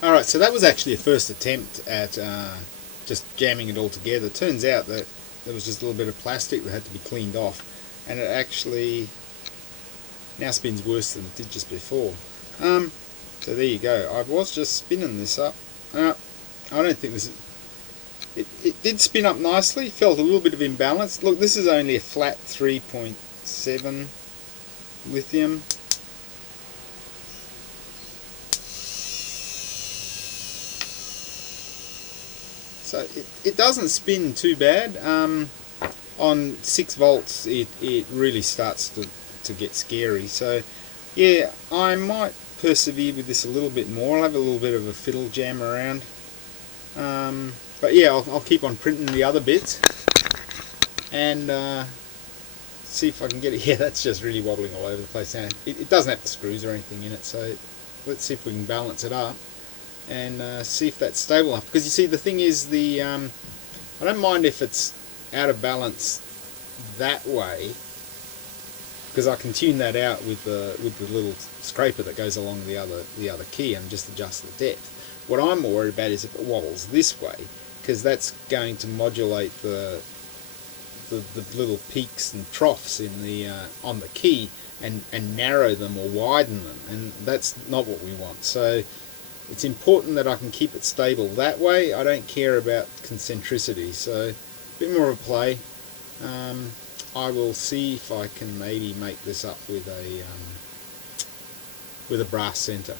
Alright, so that was actually a first attempt at just jamming it all together. Turns out that there was just a little bit of plastic that had to be cleaned off, and it actually now spins worse than it did just before. So there you go. I was just spinning this up. I don't think this is... It did spin up nicely, felt a little bit of imbalance. Look, this is only a flat 3.7 lithium. So it doesn't spin too bad. On 6 volts it really starts to get scary. So yeah, I might persevere with this a little bit more. I'll have a little bit of a fiddle jam around. But yeah, I'll keep on printing the other bits and see if I can get it. Yeah, that's just really wobbling all over the place now. It doesn't have the screws or anything in it, so let's see if we can balance it up and see if that's stable enough. Because you see, the thing is, I don't mind if it's out of balance that way, because I can tune that out with the little scraper that goes along the other key and just adjust the depth. What I'm more worried about is if it wobbles this way, because that's going to modulate the little peaks and troughs in the on the key and narrow them or widen them, and that's not what we want. So it's important that I can keep it stable that way. I don't care about concentricity, so a bit more of a play. I will see if I can maybe make this up with a brass center.